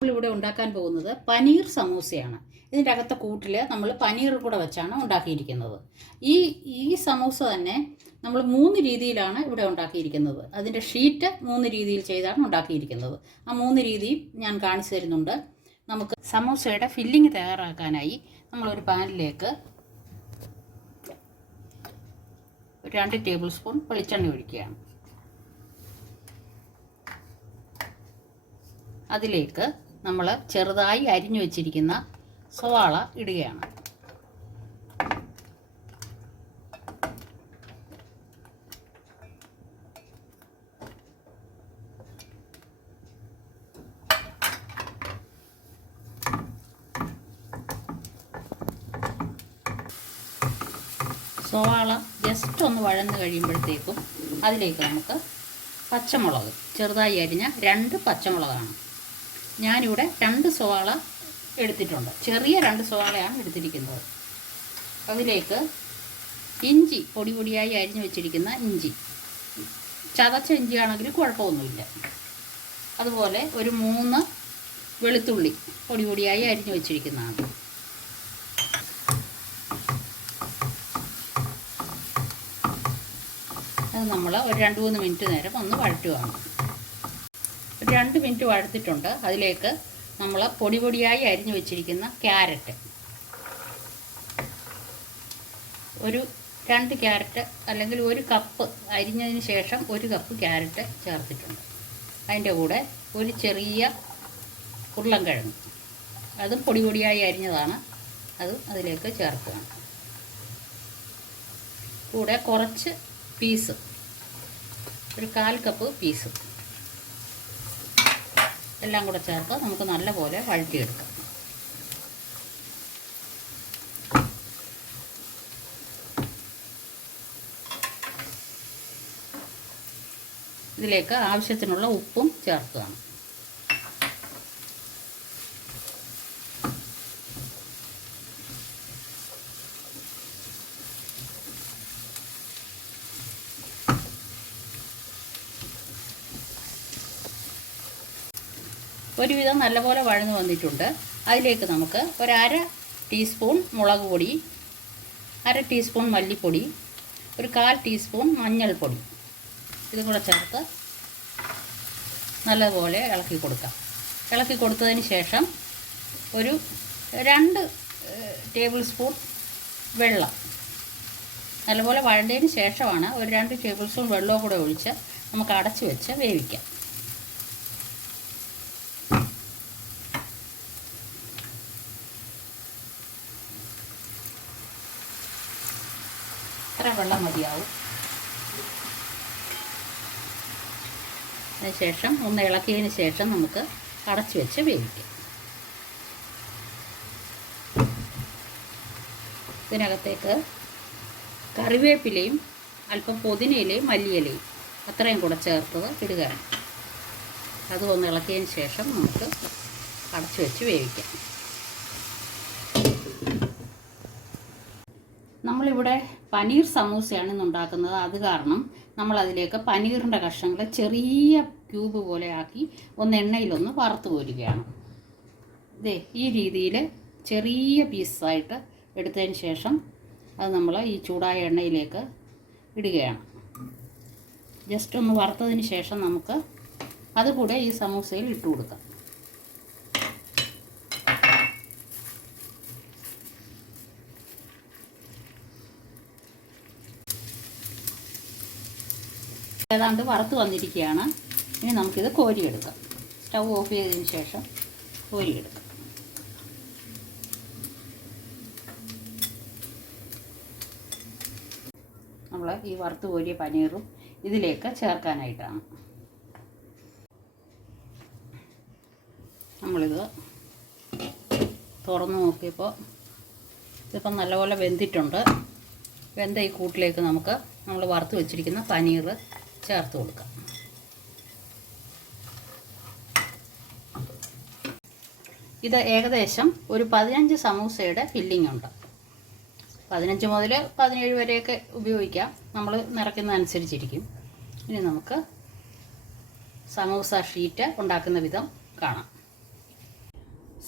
നമ്മളിവിടെ ഉണ്ടാക്കാൻ പോകുന്നത് പനീർ സമൂസയാണ്. ഇതിൻ്റെ അകത്തെ കൂട്ടിൽ നമ്മൾ പനീർ കൂടെ വെച്ചാണ് ഉണ്ടാക്കിയിരിക്കുന്നത്. ഈ ഈ സമൂസ തന്നെ നമ്മൾ 3 രീതിയിലാണ് ഇവിടെ ഉണ്ടാക്കിയിരിക്കുന്നത്. അതിൻ്റെ ഷീറ്റ് 3 രീതിയിൽ ചെയ്താണ് ഉണ്ടാക്കിയിരിക്കുന്നത്. ആ 3 രീതി ഞാൻ കാണിച്ചു തരുന്നുണ്ട്. നമുക്ക് സമൂസയുടെ ഫില്ലിങ് തയ്യാറാക്കാനായി നമ്മളൊരു പാനിലേക്ക് 2 ടേബിൾ സ്പൂൺ വെളിച്ചെണ്ണ ഒഴിക്കുകയാണ്. അതിലേക്ക് നമ്മൾ ചെറുതായി അരിഞ്ഞു വെച്ചിരിക്കുന്ന സവാള ഇടുകയാണ്. സവാള ജസ്റ്റ് ഒന്ന് വഴന്ന് കഴിയുമ്പോഴത്തേക്കും അതിലേക്ക് നമുക്ക് പച്ചമുളക് ചെറുതായി അരിഞ്ഞ 2 പച്ചമുളകാണ്. ഞാനിവിടെ 2 സവാള എടുത്തിട്ടുണ്ട്. ചെറിയ 2 സവാളയാണ് എടുത്തിരിക്കുന്നത്. അതിലേക്ക് ഇഞ്ചി പൊടി പൊടിയായി അരിഞ്ഞു വെച്ചിരിക്കുന്ന ഇഞ്ചി, ചതച്ച ഇഞ്ചിയാണെങ്കിൽ കുഴപ്പമൊന്നുമില്ല. അതുപോലെ ഒരു 3 വെളുത്തുള്ളി പൊടി പൊടിയായി അരിഞ്ഞു വെച്ചിരിക്കുന്നതാണ്. അത് നമ്മൾ ഒരു 2-3 മിനിറ്റ് നേരം ഒന്ന് വഴറ്റുകയാണ്. 2 മിനിറ്റ് വഴത്തിട്ടുണ്ട്. അതിലേക്ക് നമ്മൾ പൊടി പൊടിയായി അരിഞ്ഞു വെച്ചിരിക്കുന്ന ക്യാരറ്റ്, ഒരു 2 ക്യാരറ്റ് അല്ലെങ്കിൽ 1 കപ്പ് അരിഞ്ഞതിന് ശേഷം 1 കപ്പ് ക്യാരറ്റ് ചേർത്തിട്ടുണ്ട്. അതിൻ്റെ കൂടെ ഒരു ചെറിയ ഉരുളൻകിഴങ്ങ്, അതും പൊടി പൊടിയായി അരിഞ്ഞതാണ്, അതും അതിലേക്ക് ചേർക്കുകയാണ്. കൂടെ കുറച്ച് പീസ്, ഒരു 1/4 കപ്പ് പീസ് എല്ലാം കൂടെ ചേർത്ത് നമുക്ക് നല്ലപോലെ വഴറ്റിയെടുക്കാം. ഇതിലേക്ക് ആവശ്യത്തിനുള്ള ഉപ്പും ചേർക്കുകയാണ്. ഒരുവിധം നല്ലപോലെ വഴന്നു വന്നിട്ടുണ്ട്. അതിലേക്ക് നമുക്ക് ഒരു 1/2 ടീസ്പൂൺ മുളക് പൊടി, 1/2 ടീസ്പൂൺ മല്ലിപ്പൊടി, ഒരു 1/4 ടീസ്പൂൺ മഞ്ഞൾപ്പൊടി ഇതും കൂടെ ചേർത്ത് നല്ലപോലെ ഇളക്കി കൊടുക്കാം. ഇളക്കി കൊടുത്തതിന് ശേഷം ഒരു 2 ടേബിൾ സ്പൂൺ വെള്ളം, നല്ലപോലെ വഴണ്ടതിന് ശേഷമാണ് ഒരു 2 ടേബിൾ സ്പൂൺ വെള്ളവും കൂടെ ഒഴിച്ച് നമുക്ക് അടച്ചു വെച്ച് വേവിക്കാം. ഇത്ര വെള്ളം മതിയാവും. അതിനുശേഷം ഒന്ന് ഇളക്കിയതിന് ശേഷം നമുക്ക് അടച്ചു വെച്ച് വേവിക്കാം. ഇതിനകത്തേക്ക് കറിവേപ്പിലയും അല്പം പുതിനയിലയും മല്ലിയിലയും അത്രയും കൂടെ ചേർത്തത് ഇടുകയാണ്. അതും ഒന്ന് ഇളക്കിയതിന് ശേഷം നമുക്ക് അടച്ചു വെച്ച് വേവിക്കാം. നമ്മളിവിടെ പനീർ സമൂസയാണ് ഇന്ന് ഉണ്ടാക്കുന്നത്. അത് കാരണം നമ്മളതിലേക്ക് പനീറിൻ്റെ കഷ്ണങ്ങൾ ചെറിയ ക്യൂബ് പോലെ ആക്കി ഒന്ന് എണ്ണയിലൊന്ന് വറുത്ത് കോരുകയാണ്. ഈ രീതിയിൽ ചെറിയ പീസായിട്ട് എടുത്തതിന് ശേഷം അത് നമ്മൾ ഈ ചൂടായ എണ്ണയിലേക്ക് ഇടുകയാണ്. ജസ്റ്റ് ഒന്ന് വറുത്തതിന് ശേഷം നമുക്ക് അതുകൂടെ ഈ സമൂസയിൽ ഇട്ട് കൊടുക്കാം. ഏതാണ്ട് വറുത്ത് വന്നിരിക്കുകയാണ്. ഇനി നമുക്കിത് കോരിയെടുക്കാം. സ്റ്റൗ ഓഫ് ചെയ്തതിന് ശേഷം കോരിയെടുക്കാം. നമ്മൾ ഈ വറുത്ത് കോരിയ പനീറും ഇതിലേക്ക് ചേർക്കാനായിട്ടാണ്. നമ്മളിത് തുറന്ന് നോക്കിയപ്പോൾ ഇതിപ്പം നല്ലപോലെ വെന്തിട്ടുണ്ട്. വെന്ത ഈ കൂട്ടിലേക്ക് നമുക്ക് നമ്മൾ വറുത്ത് വെച്ചിരിക്കുന്ന പനീർ ചേർത്ത് കൊടുക്കാം. ഇത് ഏകദേശം ഒരു 15 സമൂസയുടെ ഫില്ലിംഗ് ഉണ്ട്. 15 മുതൽ 17 വരെയൊക്കെ ഉപയോഗിക്കാം, നമ്മൾ നിറയ്ക്കുന്നതനുസരിച്ചിരിക്കും. ഇനി നമുക്ക് സമൂസ ഷീറ്റ് ഉണ്ടാക്കുന്ന വിധം കാണാം.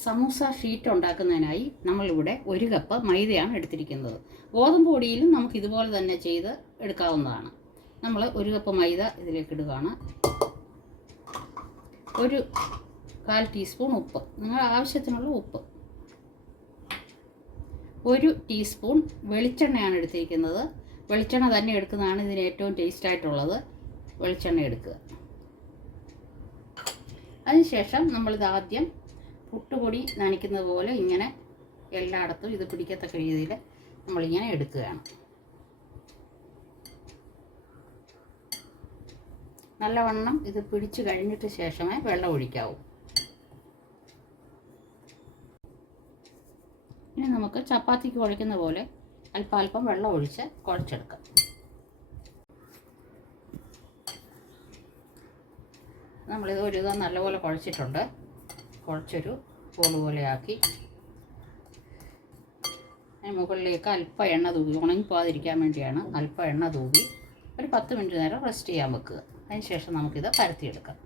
സമൂസ ഷീറ്റ് ഉണ്ടാക്കുന്നതിനായി നമ്മളിവിടെ 1 കപ്പ് മൈദയാണ് എടുത്തിരിക്കുന്നത്. ഗോതമ്പ് പൊടിയിലും നമുക്ക് ഇതുപോലെ തന്നെ ചെയ്ത് എടുക്കാവുന്നതാണ്. നമ്മൾ 1 കപ്പ് മൈദ ഇതിലേക്ക് ഇടുകയാണ്. 1/4 ടീസ്പൂൺ ഉപ്പ്, നിങ്ങൾ ആവശ്യത്തിനുള്ള ഉപ്പ്. 1 ടീസ്പൂൺ വെളിച്ചെണ്ണയാണ് എടുത്തിരിക്കുന്നത്. വെളിച്ചെണ്ണ തന്നെ എടുക്കുന്നതാണ് ഇതിന് ഏറ്റവും ടേസ്റ്റായിട്ടുള്ളത്. വെളിച്ചെണ്ണ എടുക്കുക. അതിനുശേഷം നമ്മളിത് ആദ്യം പുട്ടുപൊടി നനയ്ക്കുന്നത് പോലെ ഇങ്ങനെ എല്ലായിടത്തും ഇത് പിടിക്കത്തക്ക രീതിയിൽ നമ്മളിങ്ങനെ എടുക്കുകയാണ്. നല്ലവണ്ണം ഇത് പിടിച്ചു കഴിഞ്ഞിട്ട് ശേഷമേ വെള്ളം ഒഴിക്കാവൂ. ഇനി നമുക്ക് ചപ്പാത്തിക്ക് കുഴയ്ക്കുന്ന പോലെ അല്പാൽപ്പം വെള്ളം ഒഴിച്ച് കുഴച്ചെടുക്കാം. നമ്മളിത് ഒരു വിധം നല്ലപോലെ കുഴച്ചിട്ടുണ്ട്. കുഴച്ചൊരു ബോൾ പോലെയാക്കി അതിന് മുകളിലേക്ക് അല്പം എണ്ണ തൂകി, ഉണങ്ങിപ്പോകാതിരിക്കാൻ വേണ്ടിയാണ് അല്പം എണ്ണ തൂകി ഒരു 10 മിനിറ്റ് നേരം റെസ്റ്റ് ചെയ്യാൻ വെക്കുക. അതിന് ശേഷം നമുക്കിത് പരത്തിയെടുക്കാം.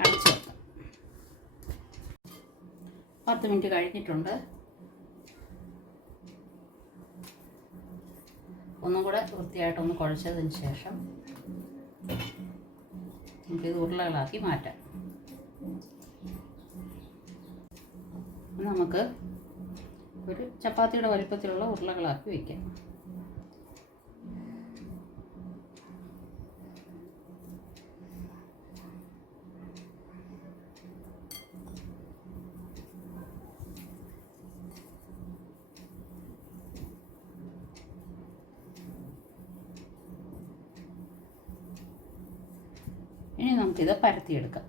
അടച്ചു വെക്കാം. 10 മിനിറ്റ് കഴിഞ്ഞിട്ടുണ്ട്. ഒന്നും കൂടെ വൃത്തിയായിട്ടൊന്ന് കുഴച്ചതിന് ശേഷം നമുക്കിത് ഉരുളകളാക്കി മാറ്റാം. നമുക്ക് ഒരു ചപ്പാത്തിയുടെ വലിപ്പത്തിലുള്ള ഉരുളകളാക്കി വയ്ക്കാം. ഇനി നമുക്കിത് പരത്തിയെടുക്കാം.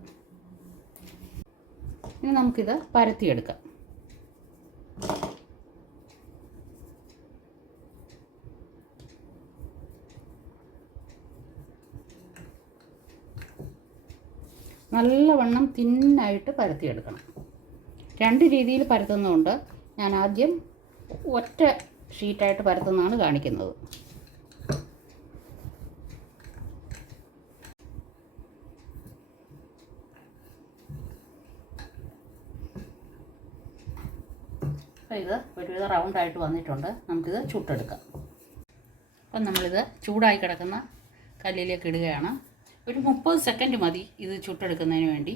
നല്ലവണ്ണം തിന്നായിട്ട് പരത്തിയെടുക്കണം. 2 രീതിയിൽ പരത്തുന്നതുകൊണ്ട് ഞാൻ ആദ്യം ഒറ്റ ഷീറ്റായിട്ട് പരത്തുന്നതാണ് കാണിക്കുന്നത്. അപ്പോൾ ഇത് ഒരുവിധം റൗണ്ടായിട്ട് വന്നിട്ടുണ്ട്. നമുക്കിത് ചുട്ടെടുക്കാം. അപ്പം നമ്മളിത് ചൂടായി കിടക്കുന്ന കല്ലിലേക്ക് ഇടുകയാണ്. ഒരു 30 സെക്കൻഡ് മതി ഇത് ചുട്ടെടുക്കുന്നതിന് വേണ്ടി.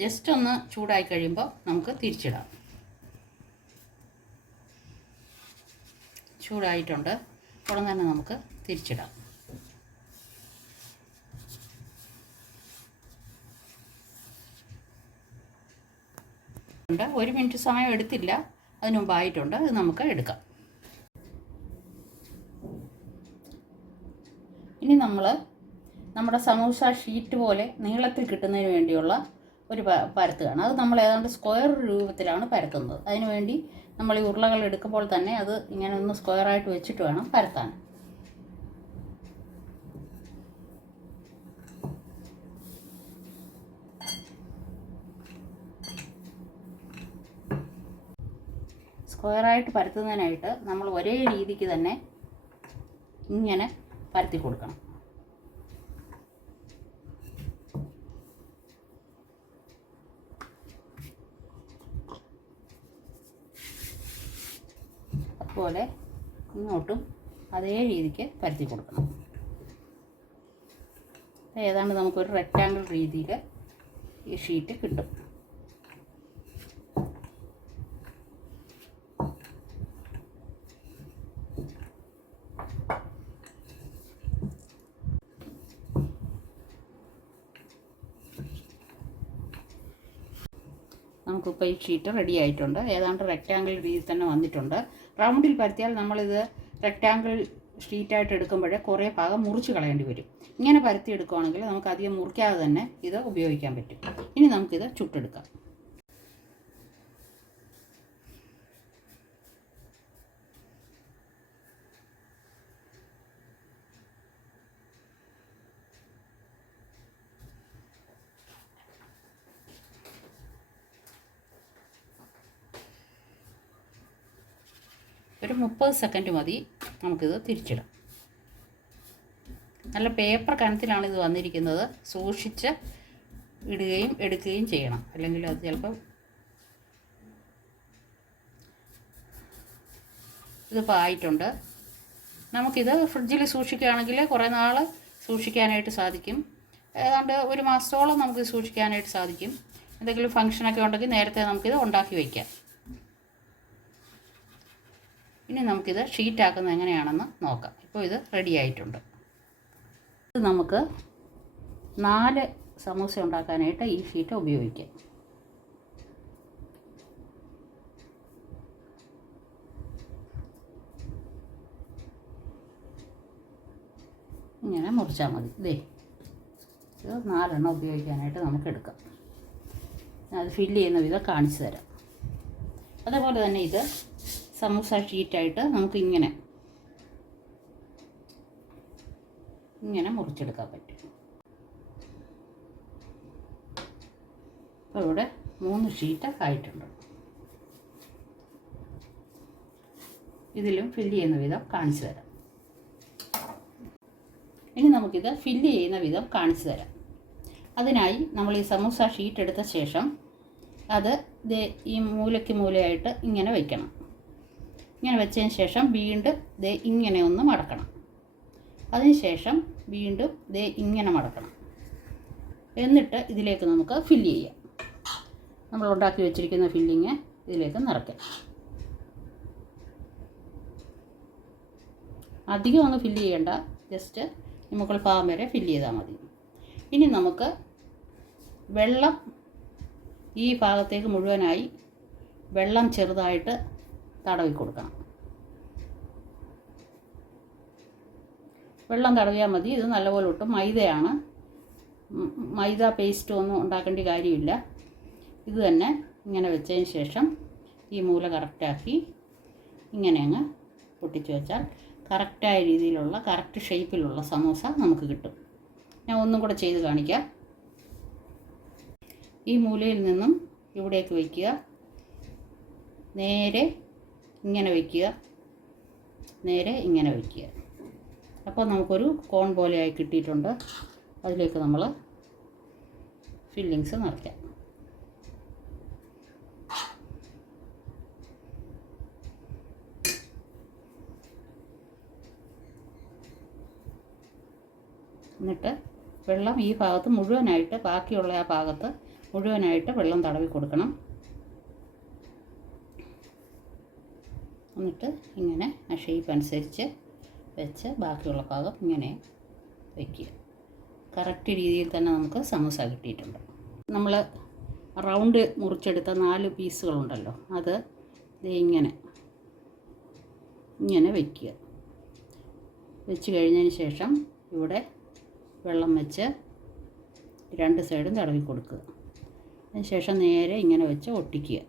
ജസ്റ്റ് ഒന്ന് ചൂടായി കഴിയുമ്പോൾ നമുക്ക് തിരിച്ചിടാം. ചൂടായിട്ടുണ്ട്. ഉടൻ തന്നെ നമുക്ക് തിരിച്ചിടാം. ഒരു മിനിറ്റ് സമയം എടുത്തില്ല, അതിന് മുമ്പായിട്ടുണ്ട്. അത് നമുക്ക് എടുക്കാം. ഇനി നമ്മുടെ സമൂസ ഷീറ്റ് പോലെ നീളത്തിൽ കിട്ടുന്നതിന് വേണ്ടിയുള്ള ഒരു പരത്തുകയാണ്. അത് നമ്മൾ ഏതാണ്ട് സ്ക്വയർ രൂപത്തിലാണ് പരത്തുന്നത്. അതിനുവേണ്ടി നമ്മൾ ഈ ഉരുളകൾ എടുക്കുമ്പോൾ തന്നെ അത് ഇങ്ങനെ ഒന്ന് സ്ക്വയറായിട്ട് വെച്ചിട്ട് വേണം പരത്താൻ. സ്ക്വയറായിട്ട് പരത്തുന്നതിനായിട്ട് നമ്മൾ ഒരേ രീതിക്ക് തന്നെ ഇങ്ങനെ പരത്തി കൊടുക്കണം. അതുപോലെ ഇങ്ങോട്ടും അതേ രീതിക്ക് പരത്തി കൊടുക്കണം. ഏതാണ്ട് നമുക്കൊരു റെക്റ്റാങ്കിൾ രീതിയിൽ ഈ ഷീറ്റ് കിട്ടും. നമുക്കിപ്പോൾ ഈ ഷീറ്റ് റെഡി ആയിട്ടുണ്ട്. ഏതാണ്ട് റെക്റ്റാങ്കിൾ രീതിയിൽ തന്നെ വന്നിട്ടുണ്ട്. റൗണ്ടിൽ പരത്തിയാൽ നമ്മളിത് റെക്റ്റാങ്കിൾ ഷീറ്റായിട്ട് എടുക്കുമ്പോഴേ കുറേ ഭാഗം മുറിച്ച് കളയേണ്ടി വരും. ഇങ്ങനെ പരത്തി എടുക്കുകയാണെങ്കിൽ നമുക്ക് അധികം മുറിക്കാതെ തന്നെ ഇത് ഉപയോഗിക്കാൻ പറ്റും. ഇനി നമുക്കിത് ചുട്ടെടുക്കാം. ഒരു 30 സെക്കൻഡ് മതി. നമുക്കിത് തിരിച്ചിടാം. നല്ല പേപ്പർ കനത്തിലാണ് ഇത് വന്നിരിക്കുന്നത്. സൂക്ഷിച്ച് ഇടുകയും എടുക്കുകയും ചെയ്യണം, അല്ലെങ്കിൽ അത് ചിലപ്പോൾ ഇതിപ്പോൾ ആയിട്ടുണ്ട്. നമുക്കിത് ഫ്രിഡ്ജിൽ സൂക്ഷിക്കുകയാണെങ്കിൽ കുറേ നാൾ സൂക്ഷിക്കാനായിട്ട് സാധിക്കും. ഏതാണ്ട് ഒരു മാസത്തോളം നമുക്ക് സൂക്ഷിക്കാനായിട്ട് സാധിക്കും. എന്തെങ്കിലും ഫംഗ്ഷനൊക്കെ ഉണ്ടെങ്കിൽ നേരത്തെ നമുക്കിത് ഉണ്ടാക്കി വയ്ക്കാം. ഇനി നമുക്കിത് ഷീറ്റാക്കുന്നത് എങ്ങനെയാണെന്ന് നോക്കാം. ഇപ്പോൾ ഇത് റെഡി ആയിട്ടുണ്ട്. ഇത് നമുക്ക് 4 സമൂസ ഉണ്ടാക്കാനായിട്ട് ഈ ഷീറ്റ് ഉപയോഗിക്കാം. ഇങ്ങനെ മുറിച്ചാൽ മതി. ഇത് 4 എണ്ണം ഉപയോഗിക്കാനായിട്ട് നമുക്ക് എടുക്കാം. അത് ഫില്ല് ചെയ്യുന്ന വിധം കാണിച്ചു തരാം. അതേപോലെ തന്നെ ഇത് സമൂസ ഷീറ്റായിട്ട് നമുക്ക് ഇങ്ങനെ മുറിച്ചെടുക്കാൻ പറ്റും. അപ്പോൾ ഇവിടെ 3 ഷീറ്റ് ആയിട്ടുണ്ട്. ഇതിലും ഫില്ല് ചെയ്യുന്ന വിധം കാണിച്ചു തരാം. ഇനി നമുക്കിത് ഫില്ല് ചെയ്യുന്ന വിധം കാണിച്ചു തരാം. അതിനായി നമ്മൾ ഈ സമൂസ ഷീറ്റ് എടുത്ത ശേഷം അത് ഈ മൂലയായിട്ട് ഇങ്ങനെ വയ്ക്കണം. ഇങ്ങനെ വെച്ചതിന് ശേഷം വീണ്ടും ഇങ്ങനെ ഒന്ന് മടക്കണം. അതിനുശേഷം വീണ്ടും ഇങ്ങനെ മടക്കണം. എന്നിട്ട് ഇതിലേക്ക് നമുക്ക് ഫില്ല് ചെയ്യാം. നമ്മൾ ഉണ്ടാക്കി വെച്ചിരിക്കുന്ന ഫില്ലിങ് ഇതിലേക്ക് നിറയ്ക്കാം. അധികം അങ്ങ് ഫില്ല് ചെയ്യേണ്ട, ജസ്റ്റ് മുകൾ ഭാഗം വരെ ഫില്ല് ചെയ്താൽ മതി. ഇനി നമുക്ക് വെള്ളം ഈ ഭാഗത്തേക്ക് മുഴുവനായി വെള്ളം ചെറുതായിട്ട് തടവി കൊടുക്കണം. വെള്ളം തടവിയാൽ മതി. ഇത് നല്ലപോലെ ഒട്ടും. മൈദയാണ്, മൈദ പേസ്റ്റ് ഒന്നും ഉണ്ടാക്കേണ്ട കാര്യമില്ല. ഇത് തന്നെ ഇങ്ങനെ വെച്ചതിന് ശേഷം ഈ മൂല കറക്റ്റാക്കി ഇങ്ങനെ അങ്ങ് പൊട്ടിച്ച് വെച്ചാൽ കറക്റ്റായ രീതിയിലുള്ള കറക്റ്റ് ഷേപ്പിലുള്ള സമൂസ നമുക്ക് കിട്ടും. ഞാൻ ഒന്നും കൂടെ ചെയ്ത് കാണിക്കാം. ഈ മൂലയിൽ നിന്നും ഇവിടേക്ക് വയ്ക്കുക, നേരെ ഇങ്ങനെ വയ്ക്കുക, നേരെ ഇങ്ങനെ വയ്ക്കുക. അപ്പോൾ നമുക്കൊരു കോൺ പോലെയായി കിട്ടിയിട്ടുണ്ട്. അതിലേക്ക് നമ്മൾ ഫില്ലിങ്സ് നിറയ്ക്കാം. എന്നിട്ട് വെള്ളം ഈ ഭാഗത്ത് മുഴുവനായിട്ട്, ബാക്കിയുള്ള ആ ഭാഗത്ത് മുഴുവനായിട്ട് വെള്ളം തടവി കൊടുക്കണം. എന്നിട്ട് ഇങ്ങനെ ആ ഷേപ്പ് അനുസരിച്ച് വെച്ച് ബാക്കിയുള്ള ഭാഗം ഇങ്ങനെ വയ്ക്കുക. കറക്റ്റ് രീതിയിൽ തന്നെ നമുക്ക് സമൂസ കിട്ടിയിട്ടുണ്ട്. നമ്മൾ റൗണ്ട് മുറിച്ചെടുത്ത 4 പീസുകളുണ്ടല്ലോ, അത് ഇങ്ങനെ വയ്ക്കുക. വെച്ച് കഴിഞ്ഞതിന് ശേഷം ഇവിടെ വെള്ളം വെച്ച് 2 സൈഡും തടവി കൊടുക്കുക. അതിന് ശേഷം നേരെ ഇങ്ങനെ വെച്ച് ഒട്ടിക്കുക.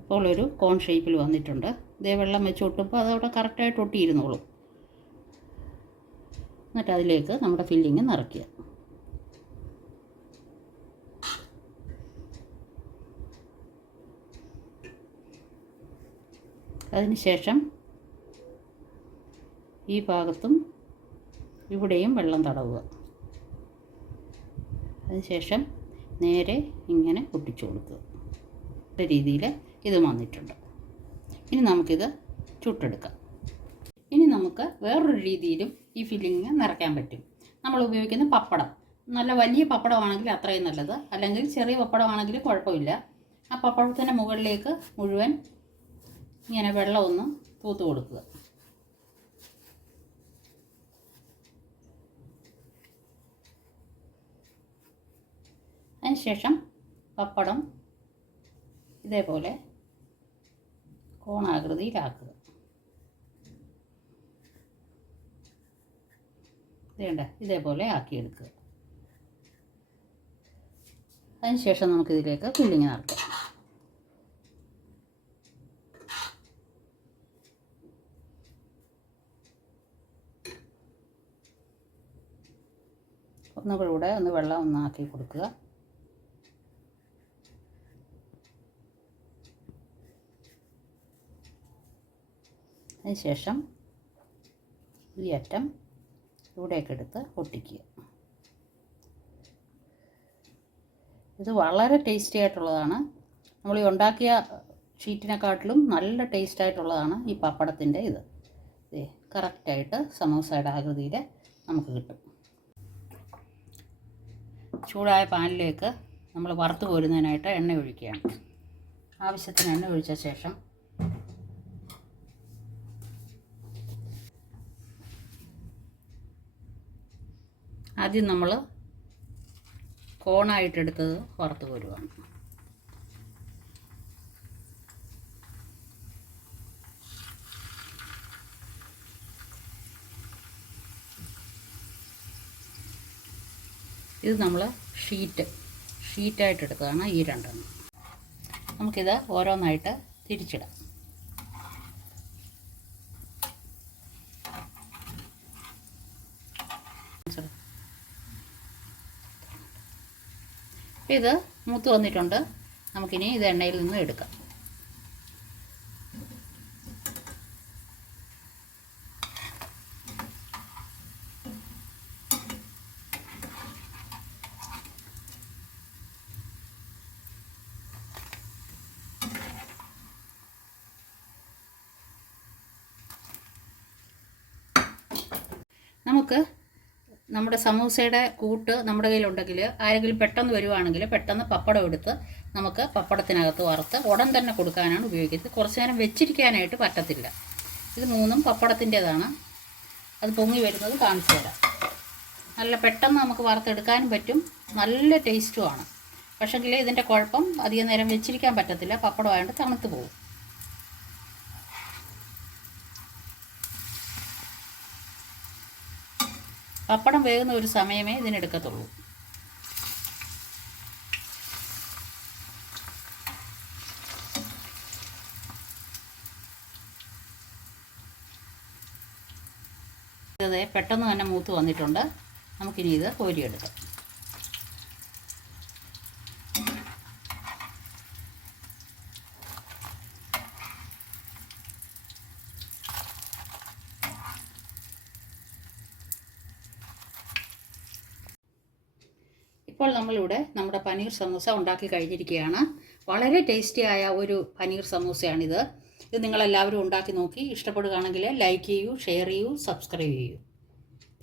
അപ്പോൾ ഒരു കോൺ ഷേപ്പിൽ വന്നിട്ടുണ്ട്. ഇതേ വെള്ളം വെച്ച് ഒട്ടുമ്പോൾ അതവിടെ കറക്റ്റായിട്ട് ഒട്ടിയിരുന്നോളും. എന്നിട്ട് അതിലേക്ക് നമ്മുടെ ഫില്ലിങ് നിറയ്ക്കുക. അതിന് ശേഷം ഈ ഭാഗത്തും ഇവിടെയും വെള്ളം തടവുക. അതിനുശേഷം നേരെ ഇങ്ങനെ ഒട്ടിച്ചു കൊടുക്കുക. ഈ രീതിയിൽ ഇത് വന്നിട്ടുണ്ട്. ഇനി നമുക്കിത് ചുട്ടെടുക്കാം. ഇനി നമുക്ക് വേറൊരു രീതിയിലും ഈ ഫില്ലിങ് നിറയ്ക്കാൻ പറ്റും. നമ്മൾ ഉപയോഗിക്കുന്ന പപ്പടം, നല്ല വലിയ പപ്പടമാണെങ്കിൽ അത്രയും നല്ലത്, അല്ലെങ്കിൽ ചെറിയ പപ്പടമാണെങ്കിൽ കുഴപ്പമില്ല. ആ പപ്പടത്തിൻ്റെ മുകളിലേക്ക് മുഴുവൻ ഇങ്ങനെ വെള്ളം ഒന്ന് തൂത്ത് കൊടുക്കുക. അതിനുശേഷം പപ്പടം ഇതേപോലെ കോണാകൃതിയിലാക്കുക. വേണ്ട, ഇതേപോലെ ആക്കിയെടുക്കുക. അതിനുശേഷം നമുക്കിതിലേക്ക് ഫില്ലിങ് നിറയ്ക്കാം. ഒന്നുകൂടെ വെള്ളം ഒന്നാക്കി കൊടുക്കുക. അതിനുശേഷം ഈ അറ്റം ഇവിടേക്ക് എടുത്ത് ഒട്ടിക്കുക. ഇത് വളരെ ടേസ്റ്റി ആയിട്ടുള്ളതാണ്. നമ്മൾ ഈ ഉണ്ടാക്കിയ ഷീറ്റിനെക്കാട്ടിലും നല്ല ടേസ്റ്റ് ആയിട്ടുള്ളതാണ് ഈ പപ്പടത്തിൻ്റെ ഇത്. കറക്റ്റായിട്ട് സമൂസയുടെ ആകൃതിയിൽ നമുക്ക് കിട്ടും. ചൂടായ പാനിലേക്ക് നമ്മൾ വറുത്ത് കോരുന്നതിനായിട്ട് എണ്ണ ഒഴിക്കുകയാണ്. ആവശ്യത്തിന് എണ്ണ ഒഴിച്ച ശേഷം ആദ്യം നമ്മൾ കോണായിട്ടെടുത്തത് വറുത്ത് കോരുകയാണ്. ഇത് നമ്മൾ ഷീറ്റായിട്ട് എടുത്തതാണ് ഈ രണ്ടെണ്ണം. നമുക്കിത് ഓരോന്നായിട്ട് തിരിച്ചിടാം. ഇത് മൂത്ത് വന്നിട്ടുണ്ട്. നമുക്കിനി ഇത് എണ്ണയിൽ നിന്ന് എടുക്കാം. നമുക്ക് നമ്മുടെ സമൂസയുടെ കൂട്ട് നമ്മുടെ കയ്യിലുണ്ടെങ്കിൽ, ആരെങ്കിലും പെട്ടെന്ന് വരുവാണെങ്കിൽ പെട്ടെന്ന് പപ്പടം എടുത്ത് നമുക്ക് പപ്പടത്തിനകത്ത് വറുത്ത് ഉടൻ തന്നെ കൊടുക്കാനാണ് ഉപയോഗിക്കുന്നത്. കുറച്ച് നേരം വെച്ചിരിക്കാനായിട്ട് പറ്റത്തില്ല. ഇത് മൂന്നും പപ്പടത്തിൻ്റേതാണ്. അത് പൊങ്ങി വരുന്നത് കാണിച്ചു തരാം. നല്ല പെട്ടെന്ന് നമുക്ക് വറുത്തെടുക്കാനും പറ്റും, നല്ല ടേസ്റ്റുമാണ്. പക്ഷേങ്കിൽ ഇതിൻ്റെ കുഴപ്പം അധികം നേരം വെച്ചിരിക്കാൻ പറ്റത്തില്ല, പപ്പടമായതുകൊണ്ട് തണുത്ത് പോകും. പപ്പടം വേകുന്ന ഒരു സമയമേ ഇതിനെടുക്കത്തുള്ളൂ. ഇത് പെട്ടെന്ന് തന്നെ മൂത്ത് വന്നിട്ടുണ്ട്. നമുക്കിനി ഇത് കോരിയെടുക്കാം. ഇപ്പോൾ നമ്മളിവിടെ നമ്മുടെ പനീർ സമൂസ ഉണ്ടാക്കി കഴിഞ്ഞിരിക്കുകയാണ്. വളരെ ടേസ്റ്റിയായ ഒരു പനീർ സമൂസയാണിത്. ഇത് നിങ്ങളെല്ലാവരും ഉണ്ടാക്കി നോക്കി ഇഷ്ടപ്പെടുകയാണെങ്കിൽ ലൈക്ക് ചെയ്യൂ, ഷെയർ ചെയ്യൂ, സബ്സ്ക്രൈബ് ചെയ്യൂ.